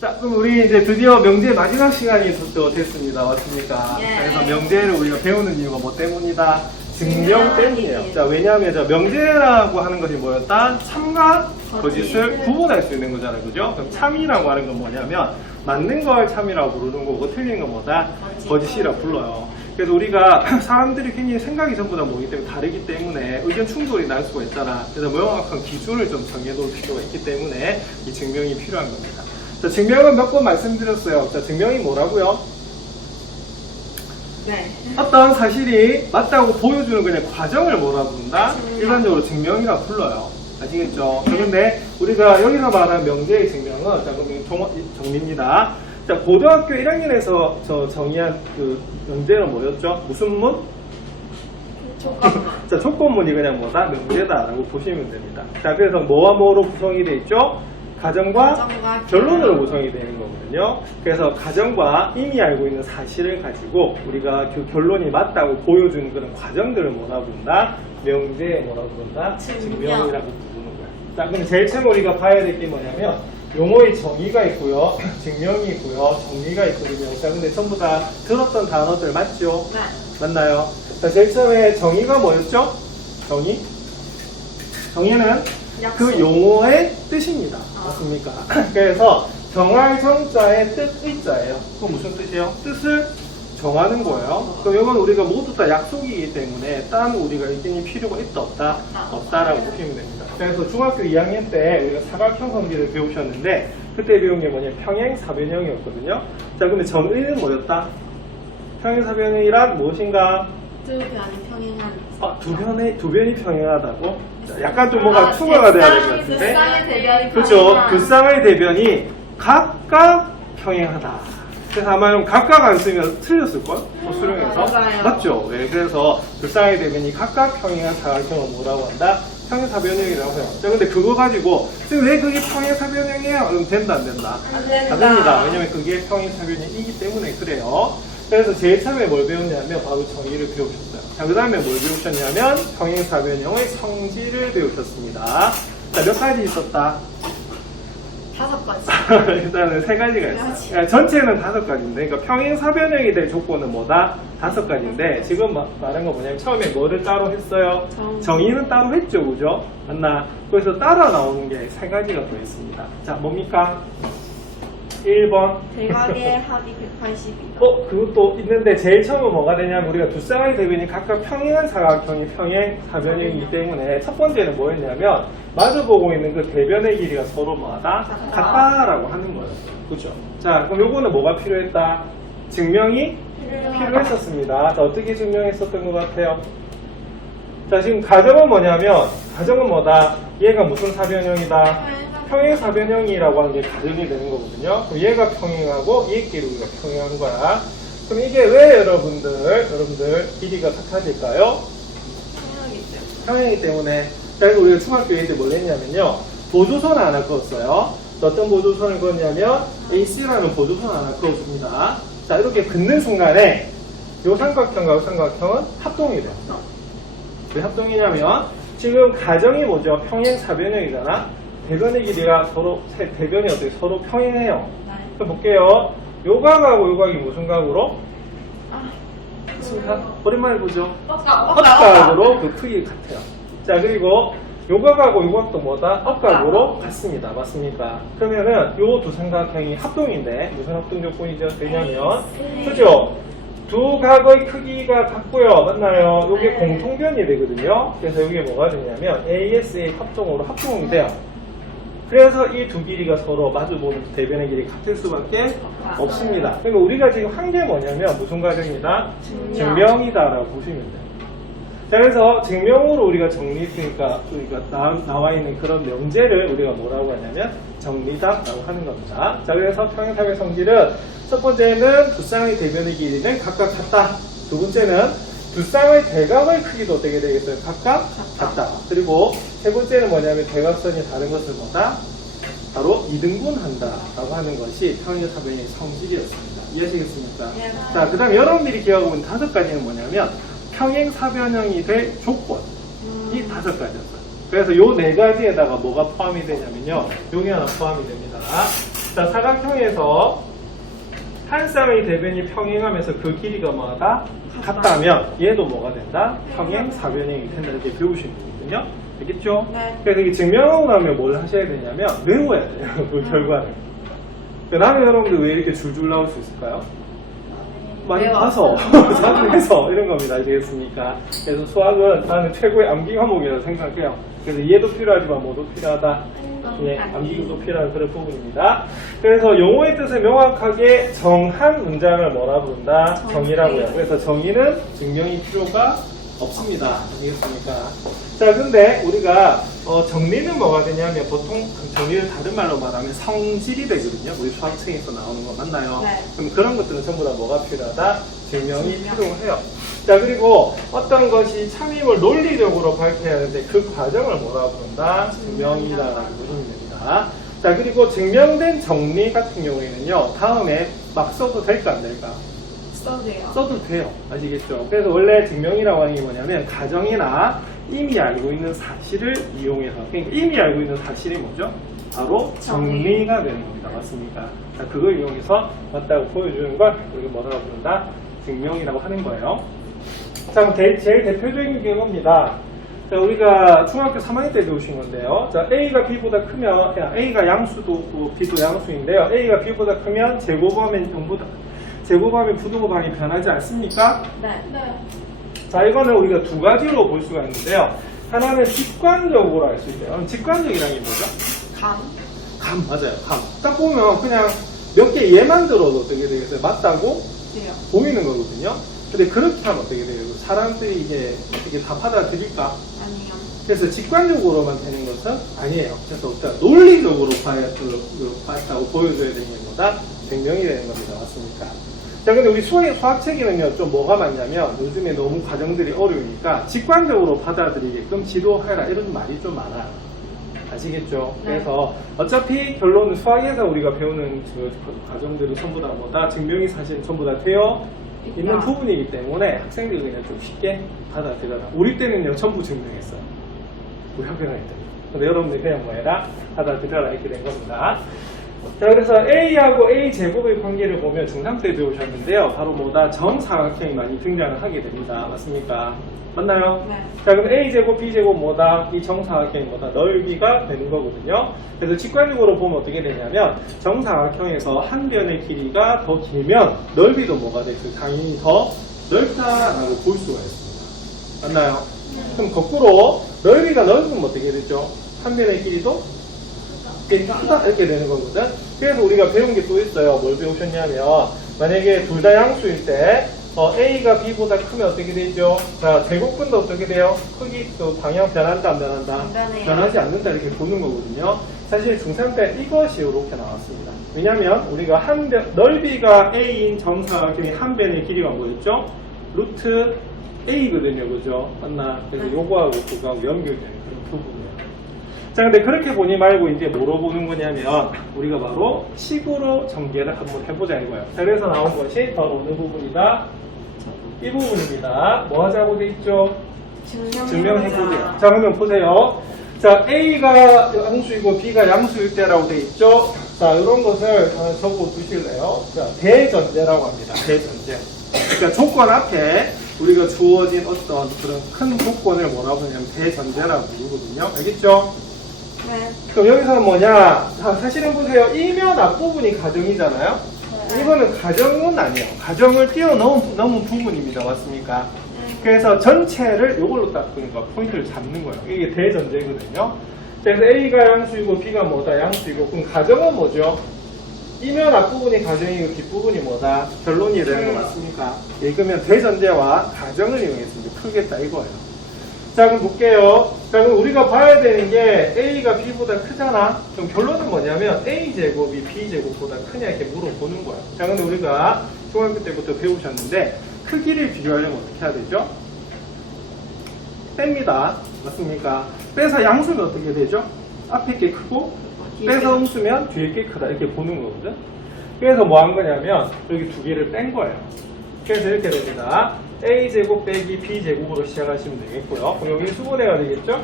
자, 그럼 우리 이제 드디어 명제 마지막 시간이 됐습니다. 맞습니까? 예. 그래서 명제를 우리가 배우는 이유가 뭐 때문이다? 증명 증명 때문이에요. 때문이에요. 자, 왜냐하면 저 명제라고 하는 것이 뭐였다? 참과 거짓을 구분할 수 있는 거잖아요. 그죠? 그럼 참이라고 하는 건 뭐냐면 맞는 걸 참이라고 부르는 거고 틀린 건 뭐다? 거짓이라고 불러요. 그래서 우리가 사람들이 굉장히 생각이 전부 다 뭐기 때문에 다르기 때문에 의견 충돌이 날 수가 있잖아. 그래서 명확한 기준을 좀 정해놓을 필요가 있기 때문에 이 증명이 필요한 겁니다. 자, 증명은 몇 번 말씀드렸어요. 자, 증명이 뭐라고요? 네. 어떤 사실이 맞다고 보여주는 그냥 과정을 뭐라 부른다? 일반적으로 증명이라고 불러요. 아시겠죠? 그런데 우리가 여기서 말하는 명제의 증명은, 자, 그럼 정리입니다. 자, 고등학교 1학년에서 저 정의한 그 명제는 뭐였죠? 무슨 문? 조건문. 자, 조건문이 그냥 뭐다? 명제다라고 보시면 됩니다. 자, 그래서 뭐와 뭐로 구성이 되어 있죠? 가정과 가정과 결론으로 구성이 되는 거거든요. 그래서 가정과 이미 알고 있는 사실을 가지고 우리가 그 결론이 맞다고 보여주는 그런 과정들을 뭐라 부른다? 명제에 뭐라 부른다? 증명이라고 부르는 거야. 자, 그럼 제일 처음 우리가 봐야 될 게 뭐냐면 용어의 정의가 있고요, 증명이 있고요, 정리가 있거든요. 자, 근데 전부 다 들었던 단어들 맞죠? 네. 맞나요? 자, 제일 처음에 정의가 뭐였죠? 정의? 정의는 그 약속. 용어의 뜻입니다. 맞습니까? 그래서 정할 정자의 뜻 의자예요. 그건 무슨 뜻이에요? 뜻을 정하는 거예요. 그럼 이건 우리가 모두 다 약속이기 때문에 딴 우리가 의견이 필요가 있다 없다? 없다라고 보시면 됩니다. 그래서 중학교 2학년 때 우리가 사각형 성질을 배우셨는데 그때 배운 게 뭐냐면 평행사변형이었거든요. 자, 근데 정의는 뭐였다? 평행사변형이란 무엇인가? 두 변이 평행한. 아, 두 변이 평행하다고? 자, 약간 좀 뭔가 추가가 돼야 될 것 같은데. 쌍의 대변이 그렇죠. 평행한. 그 쌍의 대변이 각각 평행하다. 그래서 아마 좀 각각 안 쓰면 틀렸을걸? 수령에서. 맞아요. 맞죠? 네, 그래서 그 쌍의 대변이 각각 평행한 사각형을 뭐라고 한다? 평행사변형이라고 해요. 자, 근데 그거 가지고 지금 왜 그게 평행사변형이에요? 그럼 된다, 안 된다? 안 된다. 안 됩니다. 왜냐면 그게 평행사변형이기 때문에 그래요. 그래서 제일 처음에 뭘 배웠냐면 바로 정의를 배우셨어요. 자, 그 다음에 뭘 배우셨냐면 평행사변형의 성질을 배우셨습니다. 자, 몇 가지 있었다? 5가지. 일단은 3가지가 있어요. 그러니까 전체는 5가지인데, 그러니까 평행사변형이 될 조건은 뭐다? 5가지인데, 지금 말한 거 뭐냐면 처음에 뭐를 따로 했어요? 정의는 따로 했죠, 그죠? 맞나? 그래서 따라 나오는 게 3가지가 더 있습니다. 자, 뭡니까? 1번. 대각의 합이 180이다. 그것도 있는데 제일 처음은 뭐가 되냐면 우리가 두 쌍의 대변이 각각 평행한 사각형이 평행사변형이기 때문에 첫 번째는 뭐였냐면 마주보고 있는 그 대변의 길이가 서로 뭐하다? 같다라고 하는 거예요. 그죠? 자, 그럼 요거는 뭐가 필요했다? 증명이 필요했었습니다. 자, 어떻게 증명했었던 것 같아요? 자, 지금 가정은 뭐냐면 가정은 뭐다? 얘가 무슨 사변형이다? 평행사변형이라고 하는 게 가정이 되는 거거든요. 그럼 얘가 평행하고 얘끼리 우리가 평행한 거야. 그럼 이게 왜 여러분들 길이가 같아질까요? 평행이기 때문에. 그래서 우리가 중학교에 이제 뭘 했냐면요. 보조선을 하나 그었어요. 어떤 보조선을 그었냐면 AC라는 보조선을 하나 그어줍니다. 자, 이렇게 긋는 순간에 이 삼각형과 이 삼각형은 합동이 돼요. 왜 합동이냐면 지금 가정이 뭐죠? 평행사변형이잖아. 대변의 길이가 대변이 어떻게 서로 평행해요. 그럼 볼게요. 요 각하고 요 각이 무슨 각으로? 무슨 각? 오랜만에 보죠. 업각으로 그 크기가 같아요. 자, 그리고 요 각하고 요 각도 뭐다? 업각으로 같습니다. 맞습니까? 그러면은 요 두 삼각형이 합동인데 무슨 합동 조건이죠? 되냐면 그죠? 두 각의 크기가 같고요. 맞나요? 요게 공통변이 되거든요. 그래서 이게 뭐가 되냐면 ASA 합동으로 합동이 돼요. 그래서 이 두 길이가 서로 마주보는 대변의 길이 같을 수밖에 없습니다. 그러니까 우리가 지금 한 게 뭐냐면 무슨 과정이다? 증명이다라고 보시면 돼요. 자, 그래서 증명으로 우리가 정리했으니까 우리가 나와 있는 그런 명제를 우리가 뭐라고 하냐면 정리다라고 하는 겁니다. 자, 그래서 평행사변 성질은 첫 번째는 두 쌍의 대변의 길이는 각각 같다. 두 번째는 두 쌍의 대각의 크기도 어떻게 되겠어요? 각각 같다. 그리고 세 번째는 뭐냐면 대각선이 다른 것을 뭐다? 바로 이등분한다 라고 하는 것이 평행사변형의 성질이었습니다. 이해하시겠습니까? 예. 자, 그 다음에 여러분들이 기억하고 있는 5가지는 뭐냐면 평행사변형이 될 조건이 5가지였어요. 그래서 요 4가지에다가 뭐가 포함이 되냐면요. 요게 하나 포함이 됩니다. 자, 사각형에서 한 쌍의 대변이 평행하면서 그 길이가 뭐다? 같다면 얘도 뭐가 된다? 평행 사변형이 된다. 이렇게 배우시는 거거든요. 알겠죠? 네. 그래서 이게 증명하고 나면 뭘 하셔야 되냐면 외워야 돼요. 그 결과를. 나는 여러분들 왜 이렇게 줄줄 나올 수 있을까요? 많이 봐서, 자주해서 이런 겁니다. 아시겠습니까? 그래서 수학은 나는 최고의 암기 과목이라고 생각해요. 그래서 이해도 필요하지만 뭐도 필요하다. 예, 암기도 필요한 그런 부분입니다. 그래서 용어의 뜻을 명확하게 정한 문장을 뭐라 부른다? 정의라고요. 그래서 정의는 증명이 필요가 없습니다. 아시겠습니까? 자, 근데 우리가 정리는 뭐가 되냐면 보통 정리를 다른 말로 말하면 성질이 되거든요. 우리 수학책에서 나오는 거 맞나요? 네. 그럼 그런 것들은 전부 다 뭐가 필요하다? 증명이 필요해요. 자, 그리고 어떤 것이 참임을 논리적으로 밝혀야 하는데 그 과정을 뭐라 부른다? 증명이라고 부르면 됩니다. 자, 그리고 증명된 정리 같은 경우에는요, 다음에 막 써도 될까 안 될까? 써도 돼요. 써도 돼요. 아시겠죠? 그래서 원래 증명이라고 하는 게 뭐냐면 가정이나 이미 알고 있는 사실을 이용해서, 그러니까 이미 알고 있는 사실이 뭐죠? 바로 정리가 되는 겁니다. 맞습니까? 자, 그걸 이용해서 맞다고 보여주는 걸 우리가 뭐라고 부른다? 증명이라고 하는 거예요. 자, 그럼 제일 대표적인 경우입니다. 자, 우리가 중학교 3학년 때 배우신 건데요. 자, A가 B보다 크면, A가 양수도 없고 B도 양수인데요. A가 B보다 크면 제곱하면 0보다, 제곱하면 부등호방이 변하지 않습니까? 네. 네. 자, 이거는 우리가 두 가지로 볼 수가 있는데요. 하나는 직관적으로 알 수 있어요. 그럼 직관적이라는 게 뭐죠? 감. 감, 맞아요. 감. 딱 보면 그냥 몇 개 예만 들어도 어떻게 되겠어요? 맞다고 돼요. 보이는 거거든요. 근데 그렇게 하면 어떻게 돼요? 사람들이 이제 어떻게 다 받아들일까? 아니요. 그래서 직관적으로만 되는 것은 아니에요. 그래서 어떤 논리적으로 봤다고 보여줘야 되는 것보다 증명이 되는 겁니다. 맞습니까? 자, 근데 우리 수학책에는요, 좀 뭐가 많냐면, 요즘에 너무 과정들이 어려우니까, 직관적으로 받아들이게끔 지도해라, 이런 말이 좀 많아요. 아시겠죠? 네. 그래서, 어차피 결론은 수학에서 우리가 배우는 그 과정들이 전부 다 뭐다? 증명이 사실 전부 다 되어 있는 있다. 부분이기 때문에 학생들이 그냥 좀 쉽게 받아들여라. 우리 때는요, 전부 증명했어요. 우리 학교가 있다. 근데 여러분들이 그냥 뭐 해라? 받아들여라, 이렇게 된 겁니다. 자, 그래서 A하고 A 제곱의 관계를 보면 중3 때 배우셨는데요. 바로 뭐다? 정사각형이 많이 등장을 하게 됩니다. 맞습니까? 맞나요? 네. 자, 그럼 A 제곱, B 제곱 뭐다? 이 정사각형이 뭐다? 넓이가 되는 거거든요. 그래서 직관적으로 보면 어떻게 되냐면 정사각형에서 한 변의 길이가 더 길면 넓이도 뭐가 되죠? 당연히 더 넓다라고 볼 수가 있습니다. 맞나요? 그럼 거꾸로 넓이가 넓으면 어떻게 되죠? 한 변의 길이도 크다 이렇게 되는 거거든. 그래서 우리가 배운 게 또 있어요. 뭘 배우셨냐면 만약에 둘 다 양수일 때 A가 B보다 크면 어떻게 되죠? 자, 제곱근도 어떻게 돼요? 크기 또 방향 변한다 안 변한다? 안 변해요. 변하지 않는다 이렇게 보는 거거든요. 사실 중3 때 이것이 이렇게 나왔습니다. 왜냐면 우리가 넓이가 A인 정사각형이 한 변의 길이가 뭐였죠? 루트 A거든요. 그죠? 맞나? 그래서 요거하고 그거하고 연결되는 그런 부분이에요. 자, 근데 그렇게 보니 말고 이제 뭐로 보는 거냐면 우리가 바로 식으로 전개를 한번 해보자 이거예요. 자, 그래서 나온 것이 바로 어느 부분이다? 이 부분입니다. 뭐 하자고 돼 있죠? 증명해보세요. 자, 그러면 보세요. 자, A가 양수이고 B가 양수일 때라고 돼 있죠? 자, 이런 것을 하나 적어 두실래요? 자, 대전제라고 합니다. 대전제. 그러니까 조건 앞에 우리가 주어진 어떤 그런 큰 조건을 뭐라고 하냐면 대전제라고 부르거든요. 알겠죠? 네. 그럼 여기서는 뭐냐? 사실은 보세요. 이면 앞부분이 가정이잖아요? 네. 이거는 가정은 아니에요. 가정을 뛰어넘은 부분입니다. 맞습니까? 그래서 전체를 이걸로 딱 그러니까 포인트를 잡는 거예요. 이게 대전제거든요. 그래서 A가 양수이고 B가 뭐다? 양수이고. 그럼 가정은 뭐죠? 이면 앞부분이 가정이고 뒷부분이 뭐다? 결론이 되는 거 맞습니까? 예, 그러면 대전제와 가정을 이용해서 이제 풀겠다 이거예요. 자, 그럼 볼게요. 자, 그럼 우리가 봐야 되는 게 A가 B보다 크잖아? 그럼 결론은 뭐냐면 A제곱이 B제곱보다 크냐 이렇게 물어보는 거야. 자, 근데 우리가 중학교 때부터 배우셨는데 크기를 비교하려면 어떻게 해야 되죠? 뺍니다. 맞습니까? 빼서 양수는 어떻게 되죠? 앞에 게 크고 빼서 음수면 뒤에 게 크다 이렇게 보는 거거든. 그래서 뭐 한 거냐면 여기 두 개를 뺀 거예요. 그래서 이렇게 됩니다. A제곱 빼기 B제곱으로 시작하시면 되겠고요. 그럼 여기 수분해가 되겠죠?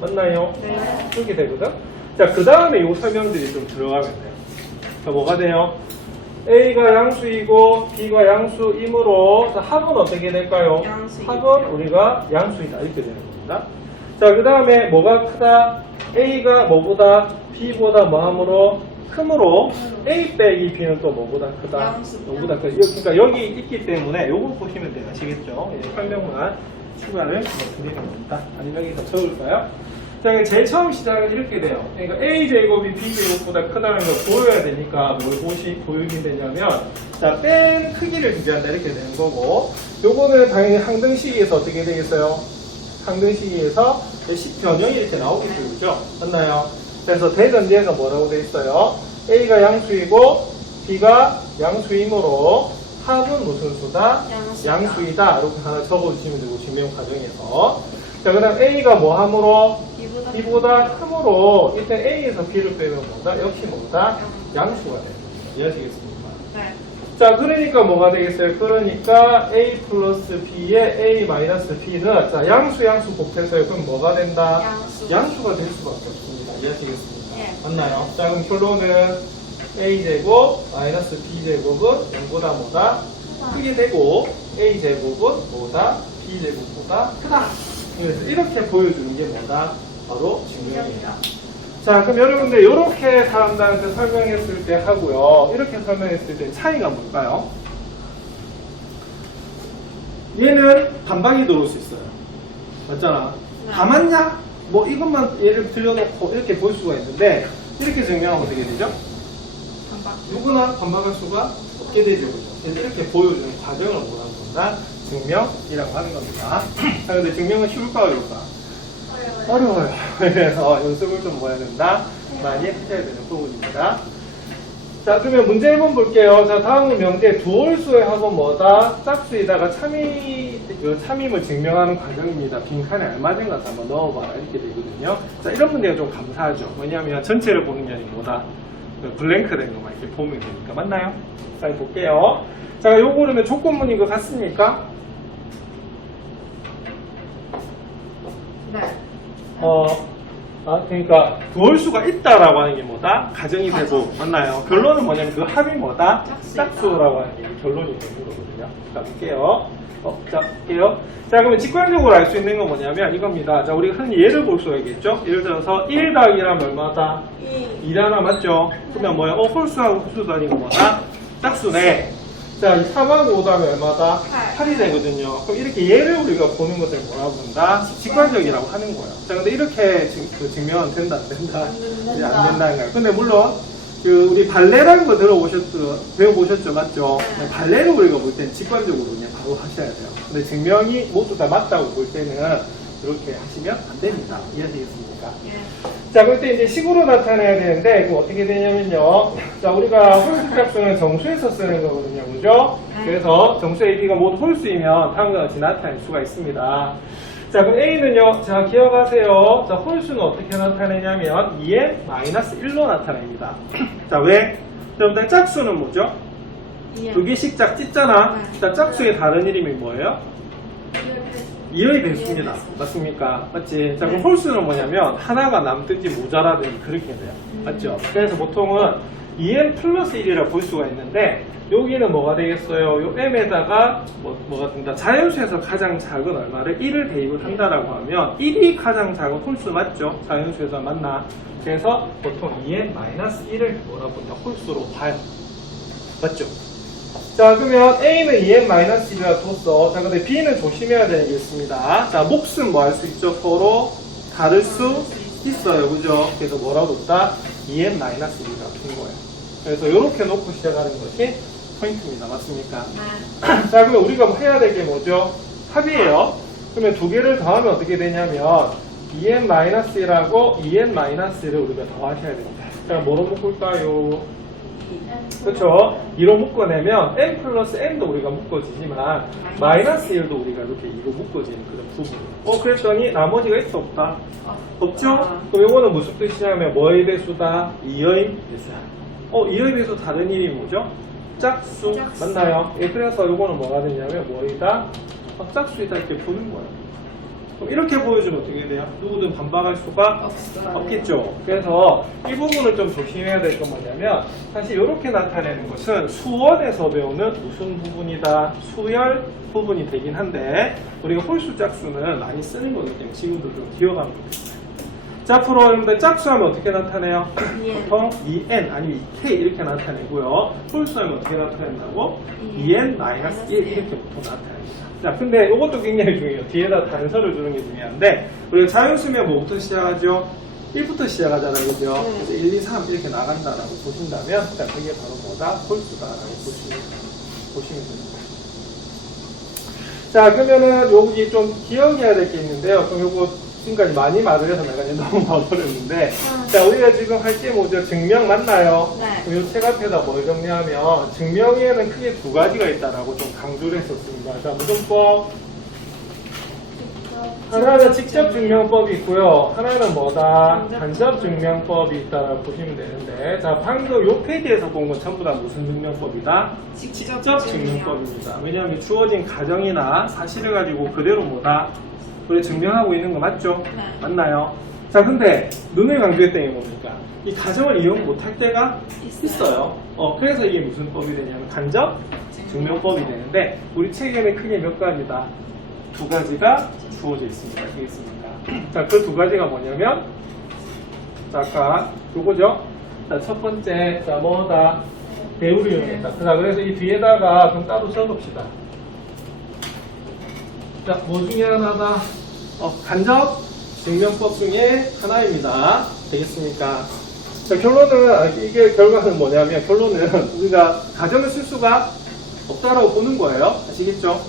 맞나요? 네. 이렇게 되거든? 자, 그 다음에 이 설명들이 좀 들어가면 돼요. 자, 뭐가 돼요? A가 양수이고 B가 양수이므로 자, 합은 어떻게 될까요? 양수이다. 합은 우리가 양수이다 이렇게 되는 겁니다. 자, 그 다음에 뭐가 크다? A가 뭐보다 B보다 뭐하므로 크므로 A 빼기 B는 또 뭐보다 크다? 양수. 뭐보다 크다. 그러니까 여기 있기 때문에 요거 보시면 돼요. 아시겠죠? 예, 설명만 추가를 드리는 겁니다. 아니면 여기 더 적을까요? 자, 제일 처음 시작은 이렇게 돼요. 그러니까 A제곱이 B제곱보다 크다는 걸 보여야 되니까 뭘 보이게 되냐면 자, 뺀 크기를 비교한다 이렇게 되는 거고 요거는 당연히 항등식에서 어떻게 되겠어요? 항등식에서 10변형이 이렇게 나오겠죠. 그죠? 맞나요? 그래서 대전제에서 뭐라고 돼 있어요? A가 양수이고 B가 양수이므로 합은 무슨 수다? 양수이다. 양수이다. 이렇게 하나 적어주시면 되고 증명 과정에서 자, 그 다음 A가 뭐하므로? B보다 크므로 일단 A에서 B를 빼면 뭐다? 역시 뭐다? 양수가 돼요. 이해하시겠습니까? 네. 자, 그러니까 뭐가 되겠어요? 그러니까 A 플러스 B에 A 마이너스 B는 자, 양수 곱해서요. 그럼 뭐가 된다? 양수. 가 될 수밖에 없습니다. 이해하시겠습니까? 예. 맞나요? 자, 그럼 결론은 A제곱 마이너스 B제곱은 0보다 뭐다? 크게 되고 A제곱은 뭐다? B제곱보다 크다. 그래서 이렇게 보여주는 게 뭐다? 바로 증명이다. 자, 그럼 여러분들 이렇게 사람들한테 설명했을 때 하고요. 이렇게 설명했을 때 차이가 뭘까요? 얘는 반박이 들어올 수 있어요. 맞잖아. 네. 다 맞냐? 뭐 이것만 예를 들려놓고 이렇게 볼 수가 있는데 이렇게 증명하면 어떻게 되죠? 반박. 누구나 반박할 수가 없게 되죠. 그죠? 그래서 이렇게 보여주는 과정을 뭐라고 한다? 증명이라고 하는 겁니다. 자, 근데 증명은 쉬울까 어려울까? 어려워요. 그래서 연습을 좀 뭐 해야 된다? 많이 해야 되는 부분입니다. 자, 그러면 문제 1번 볼게요. 자, 다음은 명제 두홀수의 합은 뭐다? 짝수에다가 참임을 증명하는 과정입니다. 빈칸에 알맞은 것을 한번 넣어봐라. 이렇게 되거든요. 자, 이런 문제가 좀 감사하죠. 왜냐하면 전체를 보는 게 아니고 뭐다? 블랭크 된 것만 이렇게 보면 되니까. 맞나요? 자, 볼게요. 자, 요거 그러면 조건문인 것 같습니까? 네. 그러니까 두홀수가 있다라고 하는 게 뭐다? 가정이 되고 맞나요? 결론은 뭐냐면 그 합이 뭐다? 짝수이다. 짝수라고 하는 게 결론이 되는 거거든요. 자, 볼게요. 자, 볼게요. 자, 그러면 직관적으로 알 수 있는 건 뭐냐면 이겁니다. 자, 우리가 흔히 예를 볼 수가 있겠죠? 예를 들어서 1 더하기라면 얼마다? 2잖아, 맞죠? 그러면 뭐야? 홀수하고 홀수 더하니까 뭐다? 짝수네. 자, 3하고 5 더하면 얼마다? 8이 되거든요. 그럼 이렇게 예를 우리가 보는 것을 뭐라고 본다? 직관적이라고 하는 거예요. 자, 근데 이렇게 증명은 된다, 안 된다? 이제 안 된다는 거예요. 근데 물론, 우리 발레라는 거 배워보셨죠? 맞죠? 네. 발레를 우리가 볼 때는 직관적으로 그냥 바로 하셔야 돼요. 근데 증명이 모두 다 맞다고 볼 때는 이렇게 하시면 안 됩니다. 이해하시겠습니까? 예. 자, 그럴 때 이제 식으로 나타내야 되는데, 그 어떻게 되냐면요. 자, 우리가 홀수 짝수는 정수에서 쓰는 거거든요. 그죠? 네. 그래서 정수 AB가 모두 홀수이면 다음과 같이 나타낼 수가 있습니다. 자, 그럼 A는요. 자, 기억하세요. 자, 홀수는 어떻게 나타내냐면 2n-1로 나타냅니다. 자, 왜? 여러분들 짝수는 뭐죠? 두 개씩 짝 찢잖아. 네. 자, 짝수의 다른 이름이 뭐예요? 2의 배수입니다. 배수. 맞습니까? 맞지? 자, 그럼 네. 홀수는 뭐냐면 하나가 남든지 모자라든지 그렇게 돼요. 맞죠? 그래서 보통은 2n 플러스 1이라 볼 수가 있는데 여기는 뭐가 되겠어요? 요 m에다가 뭐가 된다? 자연수에서 가장 작은 얼마를 1을 대입을 한다라고 하면 1이 가장 작은 홀수 맞죠? 자연수에서 맞나? 그래서 보통 2n-1을 뭐라고 하냐? 홀수로 봐요. 맞죠? 자, 그러면 A는 2n-1이라 뒀어. 자, 근데 B는 조심해야 되겠습니다. 자, 몫은 뭐 할 수 있죠? 서로 다를 수 있어요. 그죠? 그래서 뭐라고 뒀다? 2n-1이라 둔 거예요. 그래서 이렇게 놓고 시작하는 것이 포인트입니다. 맞습니까? 네. 자, 그러면 우리가 해야 될 게 뭐죠? 합이에요. 그러면 두 개를 더하면 어떻게 되냐면 2n-1하고 2n-를 우리가 더하셔야 됩니다. 자, 뭐로 묶을까요? 그렇죠. 2로 묶어내면 n 플러스 n도 우리가 묶어지지만 마이너스 1도 우리가 이렇게 2로 묶어지는 그런 부분. 그랬더니 나머지가 있어 없다? 없죠? 그럼 이거는 무슨 뜻이냐면 뭐의 배수다? 2의 배수야. 2의 배수 다른 일이 뭐죠? 짝수. 짝수. 맞나요? 예, 그래서 이거는 뭐가 되냐면 뭐이다? 짝수이다 이렇게 보는 거예요. 그럼 이렇게 보여주면 어떻게 돼요? 누구든 반박할 수가 없어요. 없겠죠. 그래서 이 부분을 좀 조심해야 될 건 뭐냐면 사실 이렇게 나타내는 것은 수원에서 배우는 무슨 부분이다? 수열 부분이 되긴 한데 우리가 홀수 짝수는 많이 쓰는 거기 때문에 지금도 좀 기억하면 좋겠어요. 자, 앞으로 여러분들 짝수하면 어떻게 나타내요? 보통 2n 아니면 2k 이렇게 나타내고요. 홀수하면 어떻게 나타낸다고? 2n-1 이렇게 보통 나타냅니다. 자, 근데 이것도 굉장히 중요해요. 뒤에다 단서를 주는 게 중요한데 우리가 자연수면 뭐부터 시작하죠? 1부터 시작하잖아요. 그죠? 그래서 1, 2, 3 이렇게 나간다라고 보신다면 자, 그게 바로 뭐다? 홀수다라고 보시면 됩니다. 자, 그러면은 여기 좀 기억해야 될 게 있는데요. 그럼 요거 지금까지 많이 말을 해서 내가 이제 너무 봐버렸는데 자, 우리가 지금 할 게 뭐죠? 증명 맞나요? 네. 그럼 요 책 앞에다 뭘 정리하면 증명에는 크게 두 가지가 있다라고 좀 강조를 했었습니다. 자, 무슨법? 하나는 직접 증명법이 있고요. 하나는 뭐다? 간접 증명법이 있다라고 보시면 되는데 자, 방금 요 페이지에서 본 건 전부 다 무슨 증명법이다? 직접 증명법입니다. 왜냐하면 주어진 가정이나 사실을 가지고 그대로 뭐다? 우리 증명하고 있는 거 맞죠? 네. 맞나요? 자, 근데 눈을 강조했던 게 뭡니까? 이 가정을 이용 못할 때가 있어요. 그래서 이게 무슨 법이 되냐면 간접 증명법이 되는데 우리 책에는 크게 몇 가지다? 두 가지가 주어져 있습니다. 되겠습니까? 자, 그 두 가지가 뭐냐면 자, 아까 요거죠? 자, 첫 번째 자, 뭐다? 배우를 이용했다. 자, 그래서 이 뒤에다가 좀 따로 써봅시다. 자, 뭐 중에 하나다? 간접 증명법 중에 하나입니다. 되겠습니까? 자, 결론은, 이게 결과는 뭐냐면, 결론은 우리가 가정을 쓸 수가 없다라고 보는 거예요. 아시겠죠?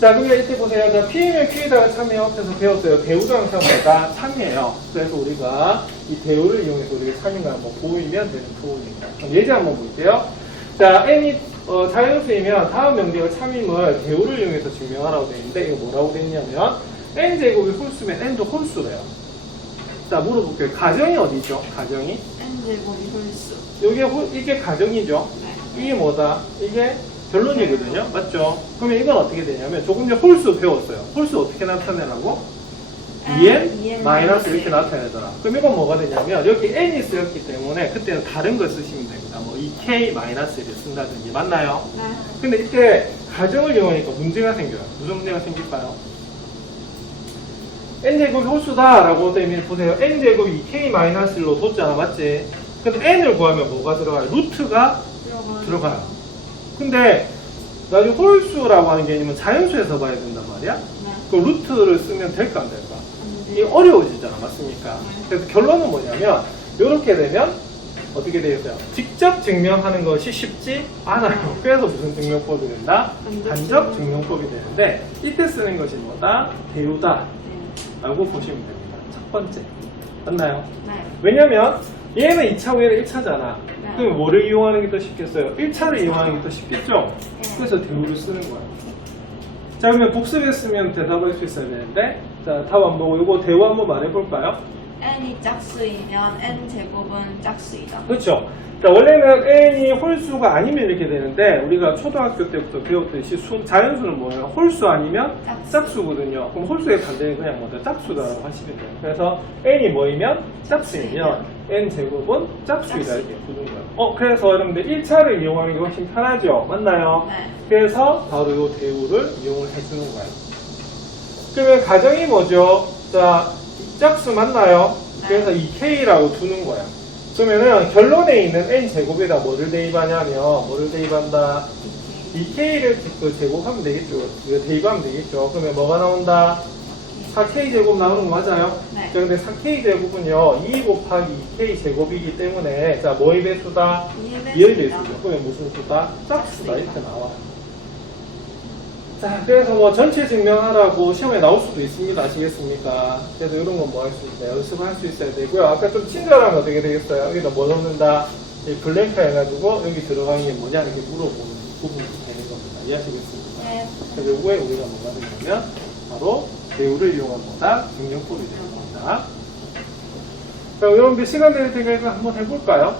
자, 그러면 이때 보세요. 자, P면 Q에다가 참여 앞에서 배웠어요. 대우도 항상 뭐가 참여예요. 그래서 우리가 이 대우를 이용해서 우리가 참여가 한번 보이면 되는 부분입니다. 그럼 예제 한번 볼게요. 자, N이 자연수이면 다음 명제가 참임을 대우를 이용해서 증명하라고 되어 있는데 이거 뭐라고 되어 있냐면 n제곱이 홀수면 n도 홀수래요. 자, 물어볼게요. 가정이 어디죠? 가정이? n제곱이 홀수. 이게 가정이죠? 네. 이게 뭐다? 이게 결론이거든요. 맞죠? 그러면 이건 어떻게 되냐면 조금 전에 홀수 배웠어요. 홀수 어떻게 나타내라고? 2n 마이너스 이렇게 나타내더라. 그럼 이건 뭐가 되냐면 여기 n이 쓰였기 때문에 그때는 다른 걸 쓰시면 됩니다. 뭐 2k 마이너스를 쓴다든지 맞나요? 네. 근데 이때 가정을 이용하니까 문제가 생겨요. 무슨 문제가 생길까요? n제곱이 홀수다라고 되면 보세요. n제곱이 2k 마이너스 1로 뒀잖아. 맞지? 근데 n을 구하면 뭐가 들어가요? 루트가 들어가요. 근데 나중에 홀수라고 하는 개념은 자연수에서 봐야 된단 말이야. 네. 그 루트를 쓰면 될까 안 될까? 안 이게 돼요. 어려워지잖아. 맞습니까? 그래서 결론은 뭐냐면 이렇게 되면 어떻게 되겠어요? 직접 증명하는 것이 쉽지 않아요. 그래서 무슨 증명법이 된다? 간접 증명법이 되는데 이때 쓰는 것이 뭐다? 대우다 라고 보시면 됩니다. 첫 번째 맞나요? 네. 왜냐면 얘는 2차고 얘는 1차잖아. 네. 그럼 뭐를 이용하는 게 더 쉽겠어요? 1차를 이용하는 게 더 쉽겠죠? 네. 그래서 대우를 쓰는 거예요. 자, 그러면 복습했으면 대답할 수 있어야 되는데 자, 답 안 보고 이거 대우 한번 말해볼까요? n이 짝수이면 n제곱은 짝수이다. 그렇죠. 자, 원래는 n이 홀수가 아니면 이렇게 되는데 우리가 초등학교 때부터 배웠듯이 자연수는 뭐예요? 홀수 아니면 짝수거든요. 그럼 홀수의 반대는 그냥 뭐다? 짝수다라고 하시면 돼요. 그래서 n이 뭐이면 짝수이면 n제곱은 짝수이다 이렇게 부른 거예요. 그래서 여러분들 1차를 이용하는 게 훨씬 편하죠. 맞나요? 네. 그래서 바로 이 대우를 이용을 해주는 거예요. 그러면 가정이 뭐죠? 자, 짝수 맞나요? 그래서 2k라고 두는 거야. 그러면은 결론에 있는 n제곱에다 뭐를 대입하냐면 뭐를 대입한다? 2k를 제곱하면 되겠죠. 이거 대입하면 되겠죠. 그러면 뭐가 나온다? 4k제곱 나오는 거 맞아요? 네. 자, 근데 4k제곱은요 2 곱하기 2k제곱이기 때문에 자, 뭐의 배수다? 2의 배수죠. 그러면 무슨 수다? 짝수다 이렇게 나와요. 자, 그래서 뭐 전체 증명하라고 시험에 나올 수도 있습니다. 아시겠습니까? 그래서 이런 건 뭐 할 수 있어요? 연습을 할 수 있어야 되고요. 아까 좀 친절하면 어떻게 되겠어요? 여기다 뭐 넣는다? 이 블랭크 해가지고 여기 들어가는 게 뭐냐? 이렇게 물어보는 부분이 되는 겁니다. 이해하시겠습니까? 네. 그래서 요거에 우리가 뭐가 되냐면 바로 대우를 이용한 거다. 증명법이 되는 겁니다. 자, 여러분들 시간 될 때까지 한번 해볼까요?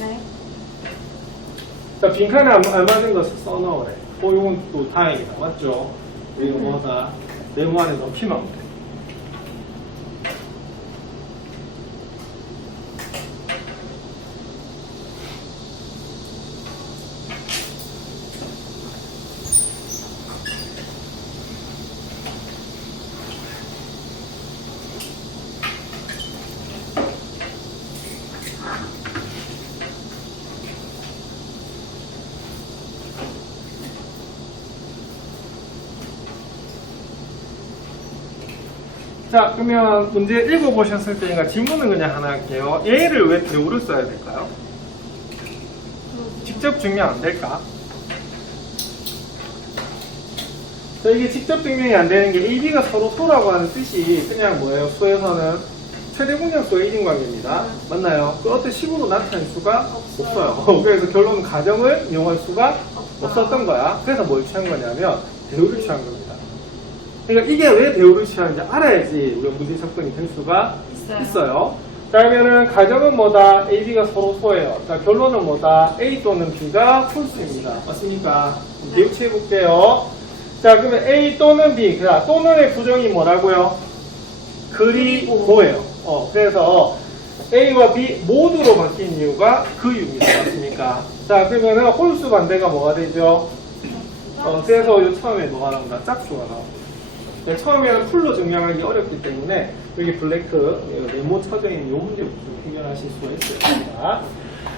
네. 자, 빈칸에 알맞은 것을 써넣으래. 이건 또 다행이다. 맞죠? 이거 뭐다? 네모 안에 넣기만 하면 돼. 자, 그러면 문제 읽어보셨을 때니까 질문은 그냥 하나 할게요. A를 왜 대우를 써야 될까요? 직접 증명 안 될까? 자, 이게 직접 증명이 안 되는 게 AB가 서로 소라고 하는 뜻이 그냥 뭐예요? 수에서는 최대 공약수의 1인 관계입니다. 맞나요? 그 어떤 식으로 나타낼 수가 없어요. 그래서 결론은 가정을 이용할 수가 없었던 거야. 그래서 뭘 취한 거냐면 대우를 취한 겁니다. 그러니까 이게 왜 대우를 취하는지 알아야지 우리가 문제 접근이 될 수가 있어요. 자, 그러면은 가정은 뭐다? A, B가 서로 소예요. 자, 결론은 뭐다? A 또는 B가 홀수입니다. 맞습니까? 대우 취해볼게요. 자, 그러면 A 또는 B. 자, 또는의 부정이 뭐라고요? 그리고예요. 그래서 A와 B 모두로 바뀐 이유가 그 이유입니다. 맞습니까? 자, 그러면은 홀수 반대가 뭐가 되죠? 그래서 요 처음에 뭐가 나온다? 짝수가 나옵니다. 네, 처음에는 풀로 증명하기 어렵기 때문에 여기 블랭크 네모 쳐져 있는 요 문제부터 해결하실 수가 있습니다.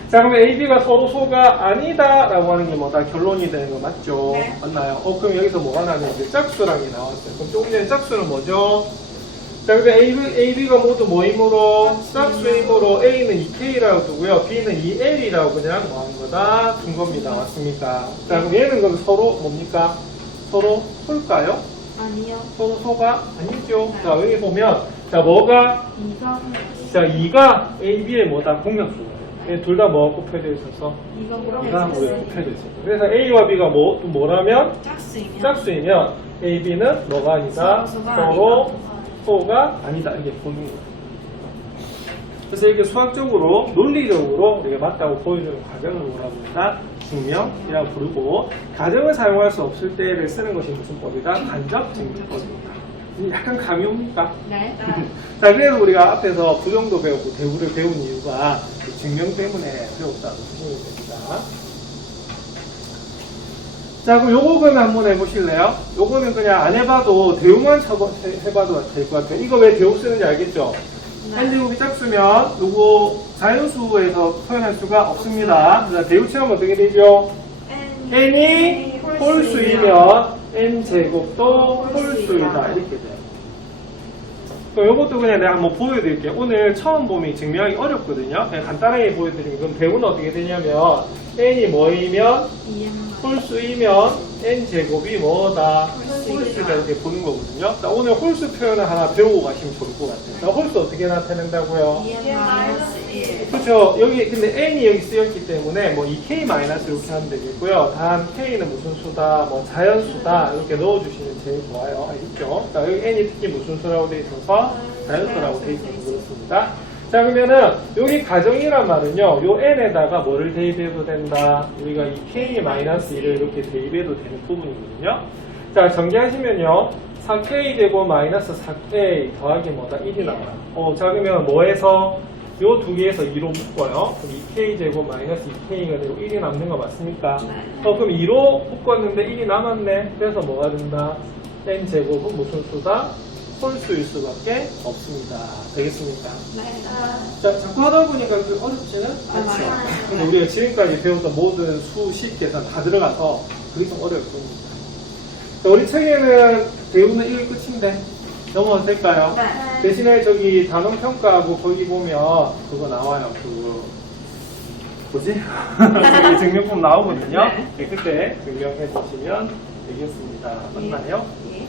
자, 그러면 A, B가 서로 소가 아니다라고 하는 게 뭐다? 결론이 되는 거 맞죠? 네. 맞나요? 그럼 여기서 뭐가 나면 이제 짝수라는 게 나왔어요. 그럼 조금 전에 짝수는 뭐죠? 자, 근데 A, B가 모두 뭐이므로? 짝수이므로 A는 2K라고 두고요. B는 2L이라고 그냥 뭐 하는 거다? 둔 겁니다. 맞습니까? 자, 그럼 얘는 그럼 서로 뭡니까? 서로 홀까요? 아니요. 서로 소가 아니죠. 자, 여기 보면, 자, 뭐가? 2가 자, 2가 A, B의 뭐다? 공약수예요. 둘 다 뭐가 꼽혀져 있어서? 2가 2가 뭐에 꼽혀져 있어요. 그래서 A와 B가 뭐, 또 뭐라면? 짝수이면 짝수이면 A, B는 뭐가 아니다? 소가 서로 아니다. 소가 아니다. 이게 보는 거예요. 그래서 이렇게 수학적으로, 논리적으로 우리가 맞다고 보여주는 과정을 뭐라고 합니다? 증명이라고 부르고, 가정을 사용할 수 없을 때를 쓰는 것이 무슨 법이다? 간접 증명법입니다. 약간 감이 옵니까? 네. 자, 그래서 우리가 앞에서 부정도 배우고 대우를 배운 이유가 그 증명 때문에 배웠다고 보시면 됩니다. 자, 그럼 요거 그러면 한번 해보실래요? 요거는 그냥 안 해봐도 대우만 해봐도 될 것 같아요. 이거 왜 대우 쓰는지 알겠죠? 네. n제곱이 짝수면 요거 자연수에서 표현할 수가 없습니다. 자, 대우 취하면 어떻게 되죠? n이 홀수이면 n제곱도 홀수이다. 이렇게 돼요. 그럼 이것도 그냥 내가 한번 보여드릴게요. 오늘 처음 보면 증명하기 어렵거든요. 그냥 간단하게 보여드리면 그럼 대우는 어떻게 되냐면 n이 뭐이면 홀수이면 n제곱이 뭐다? 홀수다 이렇게 보는 거거든요. 자, 오늘 홀수 표현을 하나 배우고 가시면 좋을 것 같아요. 자, 홀수 어떻게 나타낸다고요? 2n-1 그렇죠. 여기 근데 n이 여기 쓰였기 때문에 뭐 2k 마이너스 이렇게 하면 되겠고요. 단 k는 무슨 수다, 뭐 자연수다 이렇게 넣어주시면 제일 좋아요. 알겠죠? 자, 여기 n이 특히 무슨 수라고 돼 있어서 자연수라고 돼 있어서 그렇습니다. 자, 그러면은 여기 가정이란 말은요, 요 n에다가 뭐를 대입해도 된다. 우리가 2k 마이너스 1을 이렇게 대입해도 되는 부분이거든요. 자, 전개하시면요, 4k 제곱 마이너스 4k 더하기 뭐다? 1이 나와요. 자, 그러면 뭐해서 요 두 개에서 2로 묶어요. 그럼 2k 제곱 마이너스 2k가 되고 1이 남는 거 맞습니까? 네. 그럼 2로 묶었는데 1이 남았네. 그래서 뭐가 된다? n 제곱은 무슨 수다? 홀수일 수밖에 없습니다. 되겠습니까? 네. 자, 자꾸 하다 보니까 그 어렵지는 않죠. 맞아요. 근데 우리가 지금까지 배웠던 모든 수식 계산 다 들어가서 그게 좀 어려울 겁니다. 자, 우리 책에는 대우는 이게 끝인데 넘어가도 될까요? 네. 대신에 저기 단원 평가하고 거기 보면 그거 나와요. 그 뭐지? 저기 증명품 나오거든요. 네, 그때 증명해 주시면 되겠습니다. 맞나요? 예.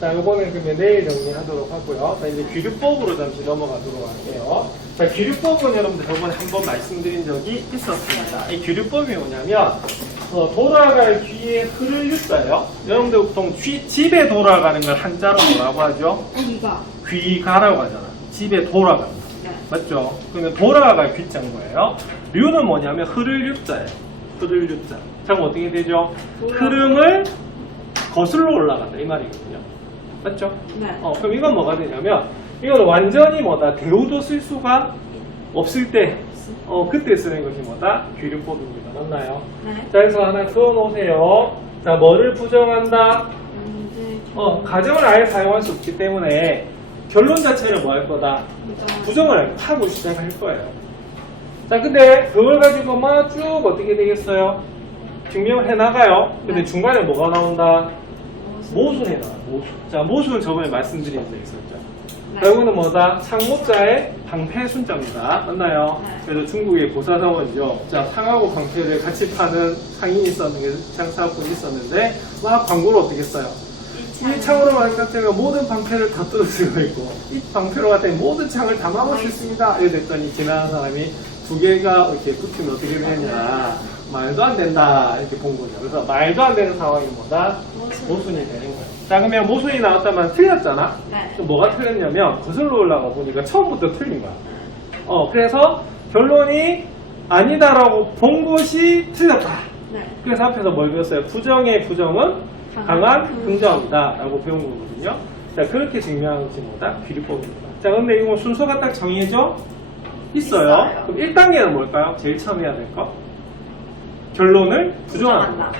자, 요거는 그러면 내일 정리하도록 하고요. 자, 이제 귀류법으로 잠시 넘어가도록 할게요. 자, 귀류법은 여러분들 저번에 한번 말씀드린 적이 있었습니다. 이 귀류법이 뭐냐면, 돌아갈 귀에 흐를 유자예요. 여러분들 보통 집에 돌아가는 걸 한자로 뭐라고 하죠? 귀가라고 하잖아. 집에 돌아간다. 네. 맞죠? 그러면 돌아갈 귀자인 거예요. 류는 뭐냐면 흐를 유자예요. 흐를 유자. 자, 그럼 어떻게 되죠? 흐름을 거슬러 올라간다. 이 말이거든요. 맞죠? 네. 그럼 이건 뭐가 되냐면, 이거는 완전히 뭐다? 대우도 쓸 수가 없을 때, 그때 쓰는 것이 뭐다? 귀류법입니다. 맞나요? 네. 자, 그래서 하나 그어 놓으세요. 자, 뭐를 부정한다? 가정을 아예 사용할 수 없기 때문에 결론 자체를 뭐 할 거다? 부정을 하고 시작할 거예요. 자, 근데 그걸 가지고 막 쭉 어떻게 되겠어요? 증명을 해 나가요. 근데 네. 중간에 뭐가 나온다? 모순이 나와요. 모순. 자, 모순은 저번에 말씀드린 적 있었죠. 네. 자, 이거는 뭐다? 창모자의 방패순자입니다. 맞나요? 네. 그래서 중국의 고사성어죠. 자, 상하고 방패를 같이 파는 상인이 있었는데, 장사꾼이 있었는데, 막 광고를 어떻게 했어요? 이 창으로 말했더니 모든 방패를 다 뚫을 수가 있고, 이 방패로 갔더니 모든 창을 다 막을 수 있습니다. 이렇게 됐더니 지나가는 사람이 두 개가 이렇게 붙이면 어떻게 되냐. 말도 안 된다. 이렇게 본 거죠. 그래서 말도 안 되는 상황이 뭐다? 모순이 되는 거예요. 자, 그러면 모순이 나왔다면 틀렸잖아? 네. 그럼 뭐가 틀렸냐면, 거슬러 올라가 보니까 처음부터 틀린 거야. 그래서 결론이 아니다라고 본 것이 틀렸다. 네. 그래서 앞에서 뭘 배웠어요? 부정의 부정은 강한 긍정이다 라고 배운 거거든요. 자, 그렇게 증명한 것이 뭐다? 귀리법입니다. 자, 근데 이거 순서가 딱 정해져 있어요. 그럼 1단계는 뭘까요? 제일 처음 해야 될 거? 결론을 부정한다.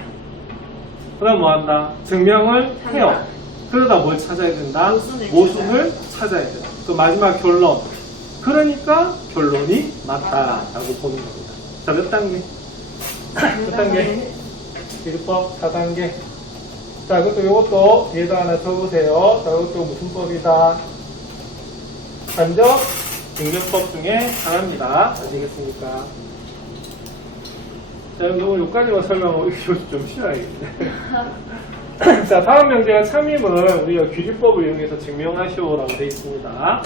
그 다음 뭐 한다? 증명을 해요. 그러다 뭘 찾아야 된다? 모순을 찾아야 돼요. 그 마지막 결론. 그러니까 결론이 맞다라고 보는 겁니다. 자, 몇 단계? 몇 단계? 귀리법 4단계. 자, 이것도 뒤에다 하나 적으세요. 자, 이것도 무슨 법이다? 간접 증명법 중에 하나입니다. 아시겠습니까? 자, 오늘 여기까지만 설명하고 이거 좀 쉬어야겠네. 자, 다음 명제가 참임은 우리가 귀리법을 이용해서 증명하시오라고 되어 있습니다.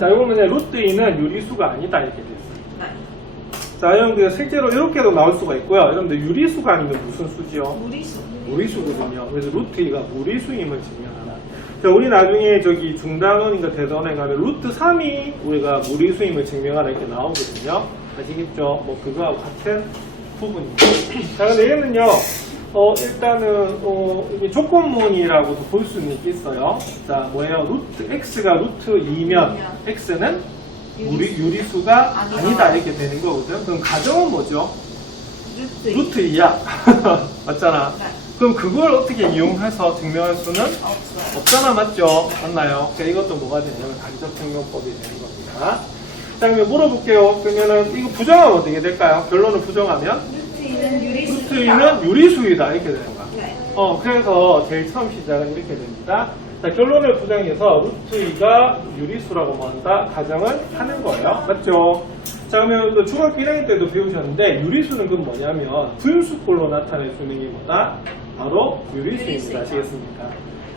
자, 이거 보면 루트 2는 유리수가 아니다 이렇게 되어 있어요. 자, 여러분들 실제로 이렇게도 나올 수가 있고요. 여러분들 유리수가 아니면 무슨 수지요? 무리수거든요. 그래서 루트 2가 무리수임을 증명하라. 자, 우리 나중에 저기 중단원인가 대전에 가면 루트 3이 우리가 무리수임을 증명하라 이렇게 나오거든요. 아시겠죠? 뭐 그거하고 같은 부분입니다. 자, 근데 얘는요, 일단은, 이게 조건문이라고도 볼 수는 있겠어요. 자, 뭐예요? x가 루트 2면, x는 유리수가 아니다, 이렇게 되는 거거든. 그럼 가정은 뭐죠? 루트 2야. 맞잖아. 네. 그럼 그걸 어떻게 이용해서 증명할 수는 없어요. 없잖아, 맞죠? 맞나요? 자, 이것도 뭐가 되냐면 간접 증명법이 되는 겁니다. 자, 그러면 물어볼게요. 그러면은, 이거 부정하면 어떻게 될까요? 결론을 부정하면? 루트 2는 유리수이다. 이렇게 되는 거야. 네. 그래서 제일 처음 시작은 이렇게 됩니다. 자, 결론을 부정해서 루트 2가 유리수라고 뭐 한다? 가정을 하는 거예요. 맞죠? 자, 그러면 또 중학교 1학년 때도 배우셨는데, 유리수는 그건 뭐냐면, 분수꼴로 나타낼 수 있는 게 뭐다? 바로 유리수입니다. 아시겠습니까? 자,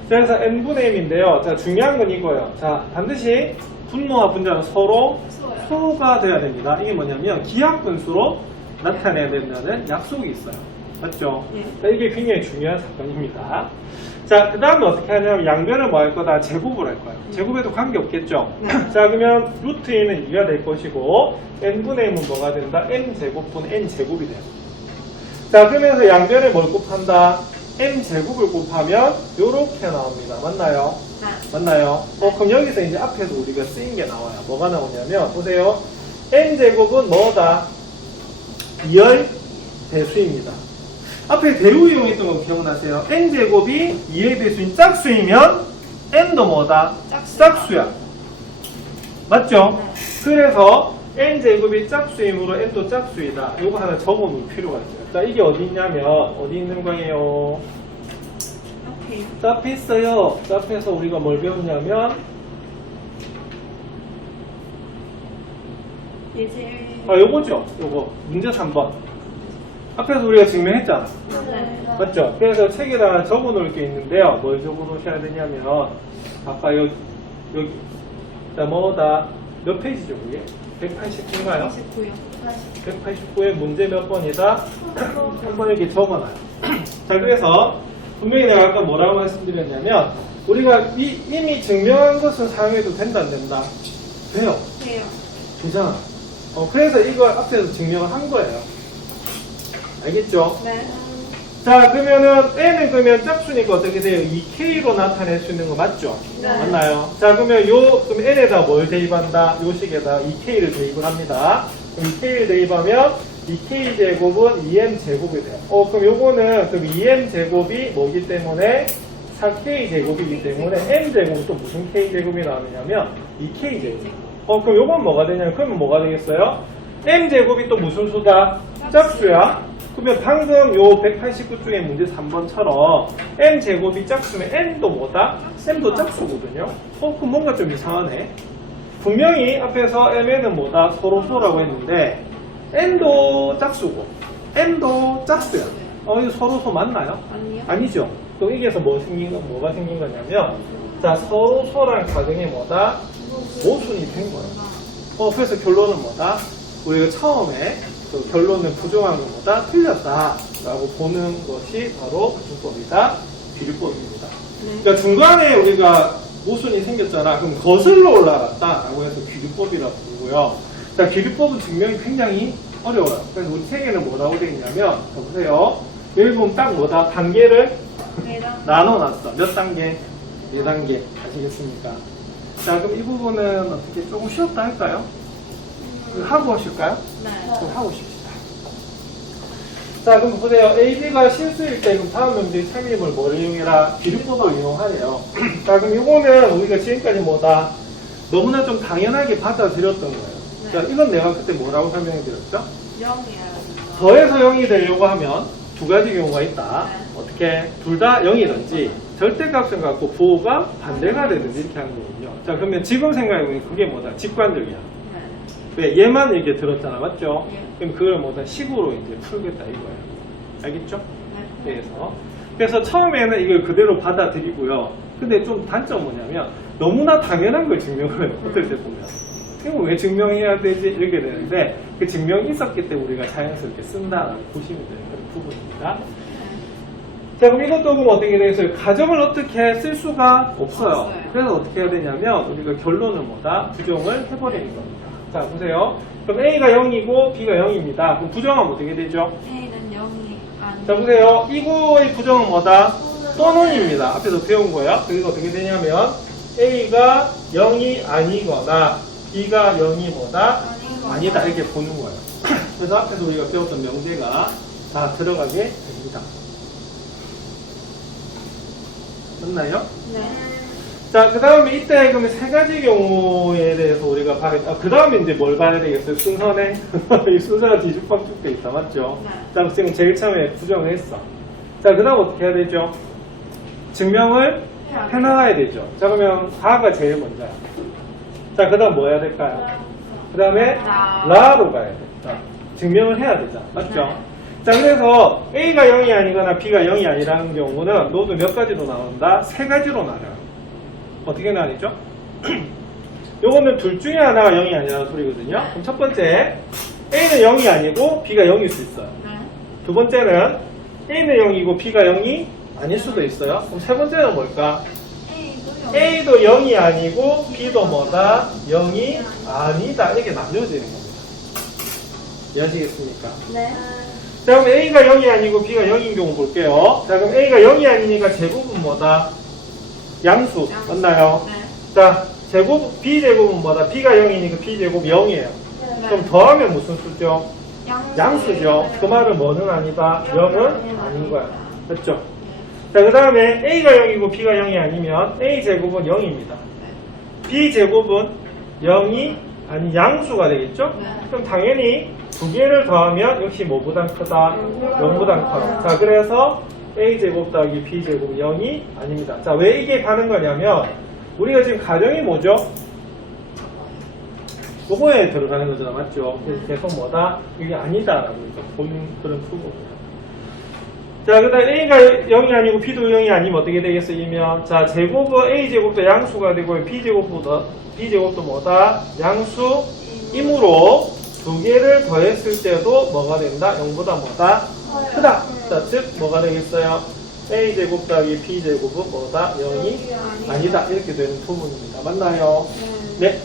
그래서 n분의 m인데요. 자, 중요한 건 이거예요. 자, 반드시 분모와 분자는 서로 소가 돼야 됩니다. 이게 뭐냐면, 기하분수로 나타내야 된다는 약속이 있어요. 맞죠? 네. 자, 이게 굉장히 중요한 사건입니다. 자, 그 다음에 어떻게 하냐면 양변을 뭐 할 거다? 제곱을 할 거예요. 제곱에도 관계 없겠죠? 네. 자, 그러면 루트 2는 2가 될 것이고 n분의 m은 뭐가 된다? n제곱분 n제곱이 돼요. 자, 그러면서 양변에 뭘 곱한다? m제곱을 곱하면 요렇게 나옵니다. 맞나요? 맞나요? 그럼 여기서 이제 앞에서 우리가 쓰인 게 나와요. 뭐가 나오냐면 보세요. n제곱은 뭐다? 2의 배수입니다. 앞에 대우 이용했던 거 기억나세요? n제곱이 2의 배수인 짝수이면 n도 뭐다? 짝수야. 맞죠? 그래서 n제곱이 짝수이므로 n도 짝수이다. 이거 하나 적어놓을 필요가 있어요. 자, 이게 어디 있냐면 어디 있는 거예요? 자, 앞에 있어요. 자, 앞에서 우리가 뭘 배웠냐면 요거죠. 요거 문제 3번. 앞에서 우리가 증명했잖아. 맞죠? 그래서 책에다 적어 놓을 게 있는데요. 뭘 적어 놓으셔야 되냐면 아까 여기 자, 뭐다? 몇 페이지죠, 그게? 189인가요? 189에 문제 몇 번이다? 한번 이렇게 적어놔요. 자, 그래서 분명히 내가 아까 뭐라고 말씀드렸냐면 우리가 이미 증명한 것은 사용해도 된다, 안 된다? 돼요. 되잖아. 그래서 이걸 앞에서 증명을 한 거예요. 알겠죠? 네. 자, 그러면은 n은 그러면 짝수니까 어떻게 돼요? 2k로 나타낼 수 있는 거 맞죠? 네. 맞나요? 자, 그럼 n에다 뭘 대입한다? 요 식에다 2k를 대입을 합니다. 그럼 2k를 대입하면 2k 제곱은 2m 제곱이 돼요. 그럼 요거는 그럼 2m 제곱이 뭐기 때문에 4k 제곱이기 때문에 m 제곱은 또 무슨 k 제곱이 나오느냐면 2k 제곱. 그럼 요건 뭐가 되냐면 그러면 뭐가 되겠어요? m 제곱이 또 무슨 수다? 짝수야. 그러면 방금 요 189쪽의 문제 3번처럼 m제곱이 짝수면 n도 뭐다? m도 짝수거든요. 그럼 뭔가 좀 이상하네. 분명히 앞에서 mn은 뭐다? 서로소라고 했는데 n도 짝수고 m도 짝수야. 이거 서로소 맞나요? 아니요. 아니죠. 또 여기에서 뭐가 생긴 거냐면 자 서로소란 가정이 뭐다? 모순이 된 거예요. 그래서 결론은 뭐다? 우리가 처음에 그 결론을 부정한 것보다 틀렸다라고 보는 것이 바로 가정법이다, 비례법입니다. 네. 그러니까 중간에 우리가 모순이 생겼잖아. 그럼 거슬러 올라갔다라고 해서 기류법이라고 부르고요. 자, 기류법은 증명이 굉장히 어려워요. 그래서 우리 책에는 뭐라고 되어 있냐면, 자, 보세요. 여기 보면 딱 뭐다? 단계를 나눠놨어. 몇 단계? 4단계. 아시겠습니까? 자, 그럼 이 부분은 어떻게 조금 쉬웠다 할까요? 하고 하실까요? 네. 좀 하고 싶시다. 자, 그럼 보세요. A, B가 실수일 때 그럼 다음 문제의 참임을 뭐를 이용해라? 기류법을 이용하래요. 자, 그럼 이거는 우리가 지금까지 뭐다? 너무나 좀 당연하게 받아들였던 거예요. 네. 자, 이건 내가 그때 뭐라고 설명해 드렸죠? 0이에요. 더해서 0이 되려고 하면 두 가지 경우가 있다. 네. 어떻게? 둘 다 0이든지 절대값을 갖고 부호가 반대가 되든지 이렇게 하는 거거든요. 자, 그러면 지금 생각해보면 그게 뭐다? 직관적이야. 네. 왜? 얘만 이렇게 들었잖아. 맞죠? 예. 그럼 그걸 뭐다? 식으로 이제 풀겠다 이거예요. 알겠죠? 네. 그래서 처음에는 이걸 그대로 받아들이고요. 근데 좀 단점 뭐냐면 너무나 당연한 걸 증명을 해요. 어떨 때 보면. 이거 왜 증명해야 되지? 이렇게 되는데 그 증명이 있었기 때문에 우리가 자연스럽게 쓴다라고 보시면 되는 그런 부분입니다. 자, 그럼 이것도 그럼 어떻게 되겠어요? 가정을 어떻게 쓸 수가 없어요. 없어요. 그래서 어떻게 해야 되냐면 우리가 결론을 뭐다? 부정을 해버리는 겁니다. 자, 보세요. 그럼 A가 0이고 B가 0입니다. 그럼 부정하면 어떻게 되죠? A는 0이 아니에요. 자, 보세요. 이거의 부정은 뭐다? 또는입니다. 앞에서 배운 거예요. 그래서 어떻게 되냐면 A가 0이 아니거나 B가 0이 뭐다? 아니다. 이렇게 보는 거예요. 그래서 앞에서 우리가 배웠던 명제가 다 들어가게 됩니다. 맞나요? 네. 자, 그 다음에 이때 그러면 세 가지 경우에 대해서 우리가 봐야겠다. 그 다음에 이제 뭘 봐야 되겠어요? 순서네? 이 순서가 뒤죽박죽돼 있다. 맞죠? 네. 자, 지금 제일 처음에 부정을 했어. 자, 그 다음 어떻게 해야 되죠? 증명을 해나가야 되죠. 자, 그러면 가가 제일 먼저야. 자, 그 다음 뭐 해야 될까요? 그 다음에 라로 가야 돼. 자, 증명을 해야 되죠. 맞죠? 네. 자, 그래서 A가 0이 아니거나 B가 0이 아니라는 경우는 노드 몇 가지로 나온다? 세 가지로 나눠요. 어떻게 나뉘죠? 요거는 둘 중에 하나가 0이 아니라는 소리거든요. 그럼 첫 번째, A는 0이 아니고 B가 0일 수 있어요. 네. 두 번째는 A는 0이고 B가 0이 아닐 수도 있어요. 그럼 세 번째는 뭘까? A도 0이 아니고 B도 뭐다? 0이 아니다. 이렇게 나뉘어지는 겁니다. 이해하시겠습니까? 네. 자, 그럼 A가 0이 아니고 B가 0인 경우 볼게요. 자, 그럼 A가 0이 아니니까 제곱은 뭐다? 양수. 맞나요? 네. 자, 제곱, B제곱은 뭐다? B가 0이니까 B제곱 0이에요. 네. 그럼 더하면 무슨 수죠? 양수죠. 그 말은 뭐는 아니다? 0은 아닌 거야. 됐죠? 자, 그 다음에 A가 0이고 B가 0이 아니면 A제곱은 0입니다. B제곱은 0이 아니 양수가 되겠죠? 네. 그럼 당연히 두 개를 더하면 역시 뭐보단 크다? 0보단 커요. 자, 그래서 A제곱 더하기 B제곱 0이 아닙니다. 자, 왜 이게 가는 거냐면 우리가 지금 가정이 뭐죠? 요거에 들어가는 거잖아. 맞죠? 그래서 계속 뭐다? 이게 아니다라고 보는 그런 프로그램이에요. 자, 그 다음에 A가 0이 아니고 B도 0이 아니면 어떻게 되겠어요? 이면 자, 제곱은 A제곱도 양수가 되고 B제곱도 뭐다? 양수이므로 두 개를 더했을 때도 뭐가 된다? 0보다 뭐다? 크다. 자, 즉 뭐가 되겠어요? A제곱 더하기 B제곱은 뭐다? 0이 아니다. 이렇게 되는 부분입니다. 맞나요? 네.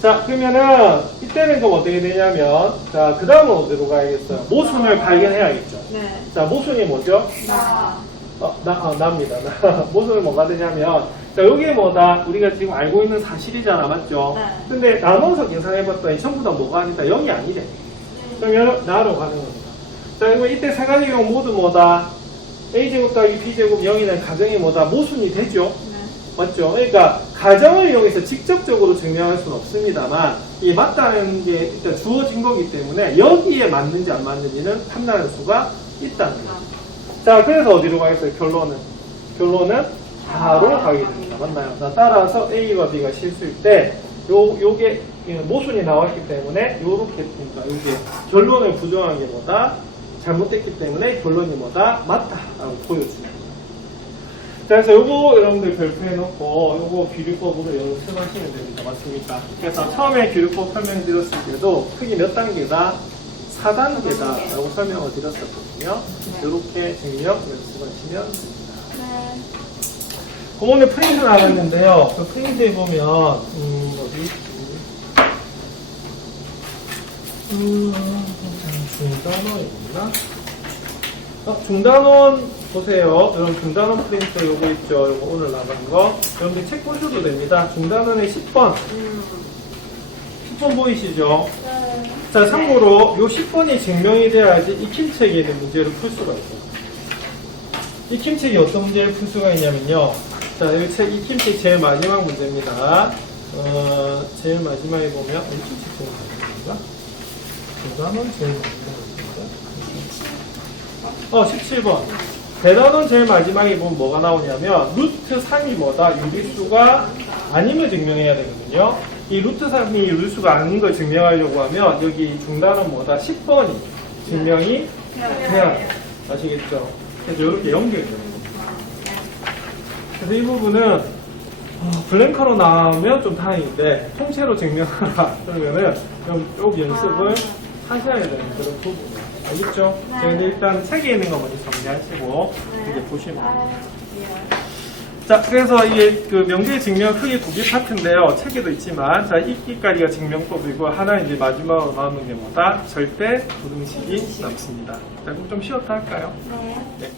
자, 그러면은 이때는 그럼 어떻게 되냐면 자, 그 다음은 어디로 가야겠어요? 모순을 발견해야겠죠. 네. 자, 모순이 뭐죠? 나. 나입니다. 모순을 뭐가 되냐면 자, 여기에 뭐다? 우리가 지금 알고 있는 사실이잖아. 맞죠? 네. 근데 나눠서 계산해봤더니 전부 다 뭐가 아니다? 0이 아니래. 그러면 나로 가는 겁니다. 자, 그러면 이때 세 가지 경우 모두 뭐다? A제곱 더하기 B제곱 0이라는 가정이 뭐다? 모순이 되죠? 네. 맞죠? 그러니까 가정을 이용해서 직접적으로 증명할 수는 없습니다만 이 맞다는 게 일단 주어진 거기 때문에 여기에 맞는지 안 맞는지는 판단할 수가 있다는 거죠. 자, 그래서 어디로 가겠어요? 결론은 바로 가게 됩니다. 맞나요? 자, 따라서 A와 B가 실수일 때 요게 모순이 나왔기 때문에 요렇게 그러니까 이게 결론을 부정한 게 뭐다? 잘못됐기 때문에 결론이 뭐다? 맞다라고 보여줍니다. 자, 그래서 요거 여러분들 별표해 놓고 요거 비교법으로 연습하시면 됩니다. 맞습니까? 그래서 처음에 비교법 설명해 드렸을 때도 크기 몇 단계다? 4단계다 라고 설명을 드렸었거든요. 이렇게 증명 연습하시면 됩니다. 네. 고모는 프린트 나왔는데요. 그 프린트에 보면 어디 있지? 중단원이 있나? 중단원 보세요. 여러분 중단원 프린트 요거 있죠? 요거 오늘 나간 거. 여러분들 책 보셔도 됩니다. 중단원의 10번. 10번 보이시죠? 네. 자, 참고로 요 10번이 증명이 돼야지 익힘책에 있는 문제를 풀 수가 있어요. 익힘책이 어떤 문제를 풀 수가 있냐면요. 자, 이 책 익힘책 제일 마지막 문제입니다. 제일 마지막에 보면 익힘책 제일 마지막인가? 중단원 제일 마지막 문제인가? 17번. 대단원 제일 마지막에 보면 뭐가 나오냐면 루트 3이 뭐다? 유리수가 아님을 증명해야 되거든요. 이 루트 3이 유리수가 아닌 걸 증명하려고 하면 여기 중단은 뭐다? 10번이 증명이 돼야 돼요. 아시겠죠? 그래서 이렇게 연결이 됩니다. 그래서 이 부분은 블랭커로 나오면 좀 다행인데 통째로 증명하라 그러면은 좀 연습을 하셔야 되는 그런 부분이에요. 알겠죠? 네. 근데 일단 책에 있는 거 먼저 정리하시고 네. 이제 보시면 됩니다. 네. 자, 그래서 이게 그 명제 증명 크게 두 개 파트인데요. 책에도 있지만, 자, 읽기까지가 증명법이고, 하나 이제 마지막으로 나오는 게 뭐다? 절대 부등식이 남습니다. 자, 그럼 좀 쉬었다 할까요? 네. 네.